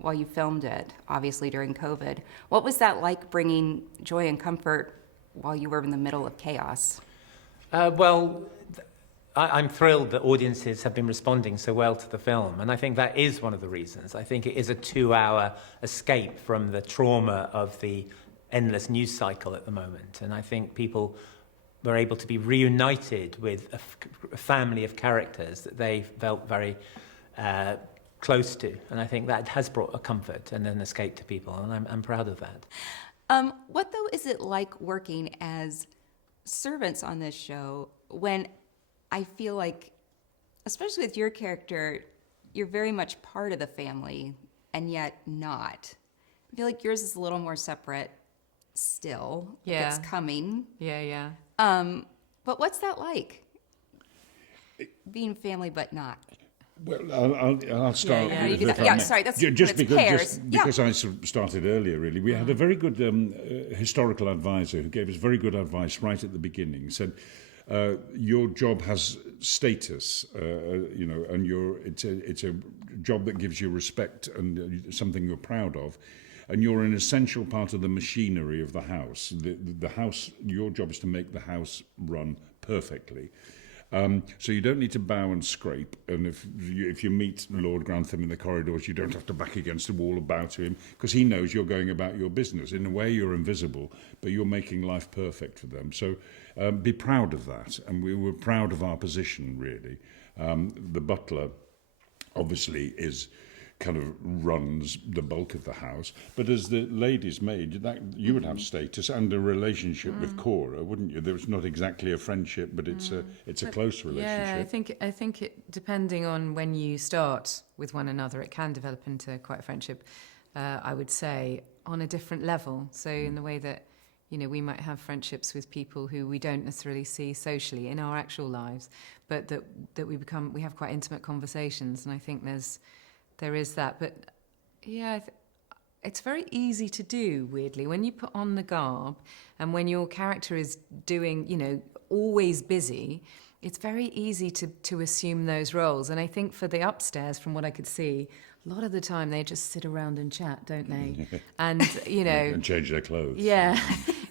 while you filmed it, obviously during COVID. What was that like, bringing joy and comfort while you were in the middle of chaos? I'm thrilled that audiences have been responding so well to the film, and I think that is one of the reasons. I think it is a 2-hour escape from the trauma of the endless news cycle at the moment, and I think people were able to be reunited with a family of characters that they felt very close to, and I think that has brought a comfort and an escape to people, and I'm proud of that. What, though, is it like working as servants on this show when I feel like, especially with your character, you're very much part of the family and yet not? I feel like yours is a little more separate still. Yeah. It's coming. Yeah. But what's that like? Being family but not. Well, I'll start. Yeah, you with do that. if I Yeah, may. sorry, that's just when it's because, pairs. just because I sort of started earlier. Really, we had a very good historical advisor who gave us very good advice right at the beginning. He said, your job has status, and it's a job that gives you respect and something you're proud of, and you're an essential part of the machinery of the house. The house, your job is to make the house run perfectly. So you don't need to bow and scrape, and if you meet Lord Grantham in the corridors, you don't have to back against the wall and bow to him, because he knows you're going about your business. In a way, you're invisible, but you're making life perfect for them. So be proud of that, and we were proud of our position, really. The butler, obviously, kind of runs the bulk of the house, but as the lady's maid, that you would have status and a relationship with Cora, wouldn't you? There was not exactly a friendship, but it's a close relationship. Yeah, I think it, depending on when you start with one another, it can develop into quite a friendship. I would say on a different level. So in the way that we might have friendships with people who we don't necessarily see socially in our actual lives, but that we have quite intimate conversations, and I think there is that. But yeah, it's very easy to do, weirdly, when you put on the garb and when your character is doing, always busy. It's very easy to assume those roles. And I think for the upstairs, from what I could see, a lot of the time they just sit around and chat, don't they? And, and change their clothes. Yeah,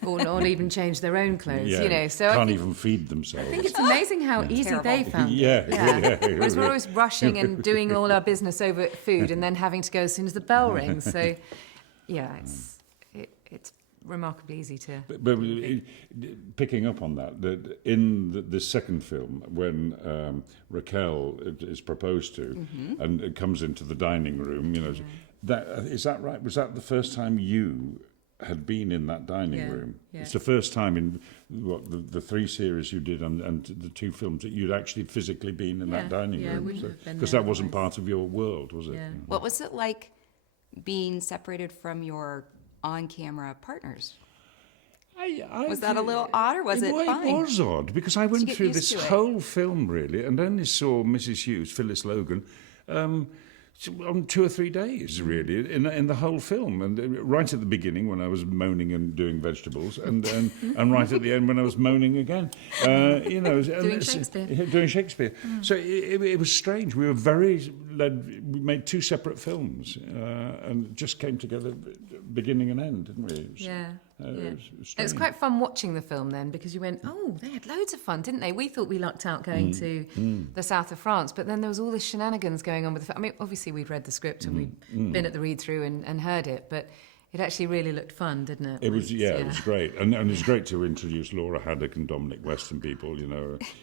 or even change their own clothes, Yeah, So can't even feed themselves. I think it's amazing how easy they found it. Yeah. Whereas we're always rushing and doing all our business over food and then having to go as soon as the bell rings. So, yeah, it's remarkably easy to... But picking up on that in the second film, when Raquel is proposed to and it comes into the dining room, is that right? Was that the first time you had been in that dining room? Yeah. It's the first time in the 3 series you did and the 2 films that you'd actually physically been in that dining room. Because that wasn't part of your world, was it? Yeah. What was it like being separated from your on-camera partners? Was that a little odd, or was it fine? It was odd, because I went through this whole film, really, and only saw Mrs. Hughes, Phyllis Logan, on 2 or 3 days, really, in the whole film. And right at the beginning, when I was moaning and doing vegetables, and right at the end, when I was moaning again. Doing Shakespeare. Doing Shakespeare. So it was strange. We we made 2 separate films, and it just came together beginning and end, didn't we? It was quite fun watching the film then, because you went, oh, they had loads of fun, didn't they? We thought we lucked out going to the south of France, but then there was all this shenanigans going on with the film. I mean, obviously we'd read the script and we'd been at the read-through and heard it, but it actually really looked fun, didn't it? It was, it was great. And it was great to introduce Laura Haddock and Dominic West and people,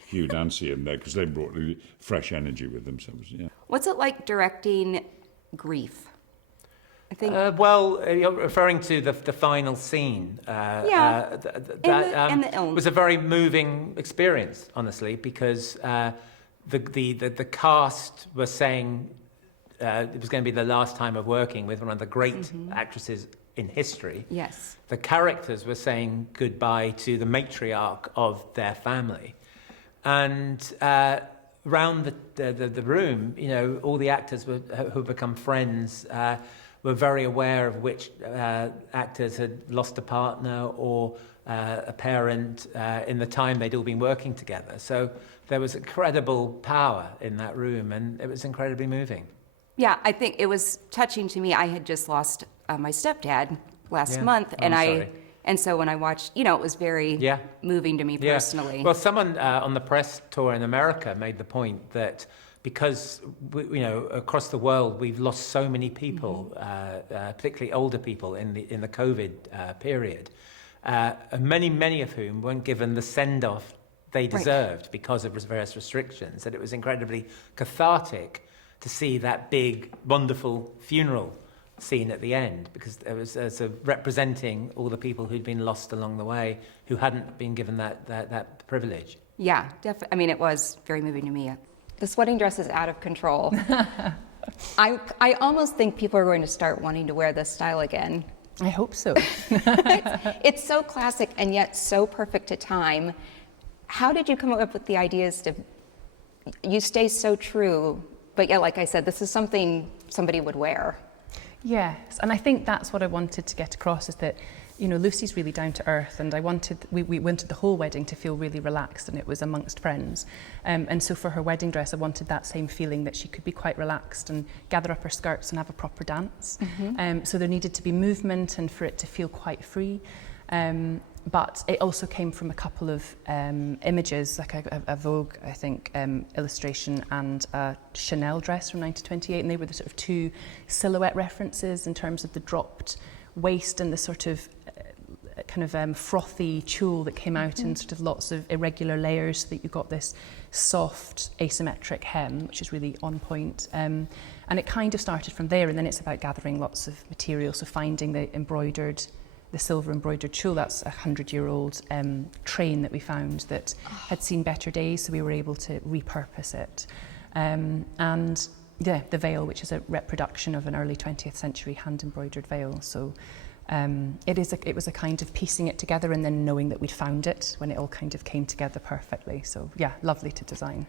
Hugh Dancy in there, because they brought really fresh energy with them. So it was, What's it like directing grief? I think. You're referring to the final scene. And the illness. Was a very moving experience, honestly, because the cast was saying it was going to be the last time of working with one of the great actresses in history. Yes. The characters were saying goodbye to the matriarch of their family, and around the room, all the actors who become friends. Were very aware of which actors had lost a partner or a parent in the time they'd all been working together. So there was incredible power in that room, and it was incredibly moving. Yeah, I think it was touching to me. I had just lost my stepdad last Yeah. month, Oh, and I'm sorry. and so when I watched, it was very Yeah. moving to me Yeah. personally. Well, someone on the press tour in America made the point that because across the world we've lost so many people, particularly older people in the COVID period, many of whom weren't given the send-off they deserved because of various restrictions. That it was incredibly cathartic to see that big, wonderful funeral scene at the end, because it was representing all the people who'd been lost along the way who hadn't been given that privilege. Yeah, definitely. I mean, it was very moving to me. This wedding dress is out of control. I almost think people are going to start wanting to wear this style again. I hope so. It's so classic and yet so perfect to time. How did you come up with the ideas you stay so true, but yeah, like I said, this is something somebody would wear. Yes, and I think that's what I wanted to get across, is that, Lucy's really down to earth, and we wanted the whole wedding to feel really relaxed, and it was amongst friends. And so for her wedding dress, I wanted that same feeling, that she could be quite relaxed and gather up her skirts and have a proper dance. So there needed to be movement and for it to feel quite free. But it also came from a couple of images, like a Vogue, I think, illustration, and a Chanel dress from 1928, and they were the sort of two silhouette references in terms of the dropped waist and the sort of frothy tulle that came out in sort of lots of irregular layers, so that you got this soft asymmetric hem, which is really on point. And it kind of started from there, and then it's about gathering lots of material, so finding the silver embroidered tulle. That's a 100-year-old train that we found that had seen better days, so we were able to repurpose it. And the veil, which is a reproduction of an early 20th century hand embroidered veil. So it was a kind of piecing it together and then knowing that we'd found it when it all kind of came together perfectly. So yeah, lovely to design.